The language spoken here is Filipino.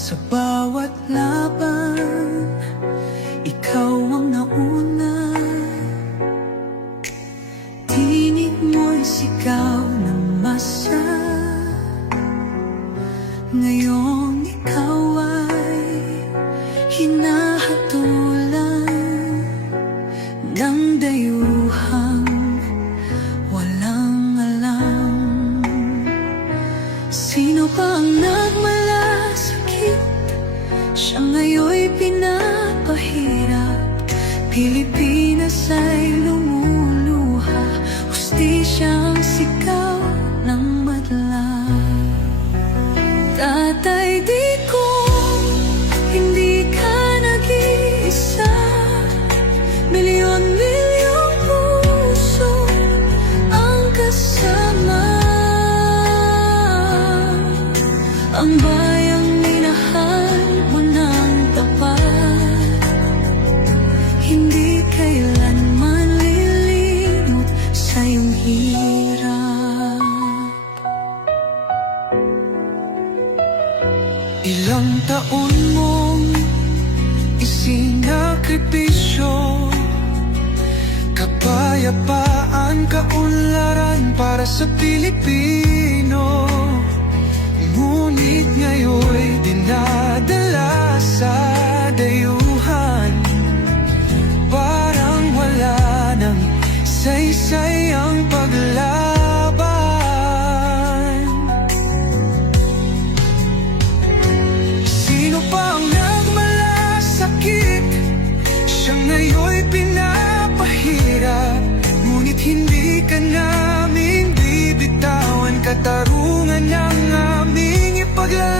Sa bawat laban, ikaw ang nauna. Tinig mo'y sigaw ng masa. Ngayong ikaw ay hinahatulan ng dayuhang walang alam. Sino pa ang nagmalasakit? Siya ngayon'y pinapahirap. Pilipinas ay lumuluha, hustisyang sigaw ng madla. Tatay, di ko hindi ka nag-iisa. Milyon-milyong puso ang kasama. Ang bayang minahal mo ng tapat, hindi kailanman lilimot sa iyong hirap. Ilang taon mong isinakripisyo, kapayapaan, kaunlaran para sa Pilipino. Ngunit ngayon'y dinadala sa dayuhan, parang wala nang saysay ang paglaban. Sino pa ang nagmalasakit? Siya ngayon'y pinapahirap. Ngunit hindi ka namin bibitawan, katarungan ng aming ipaglaban.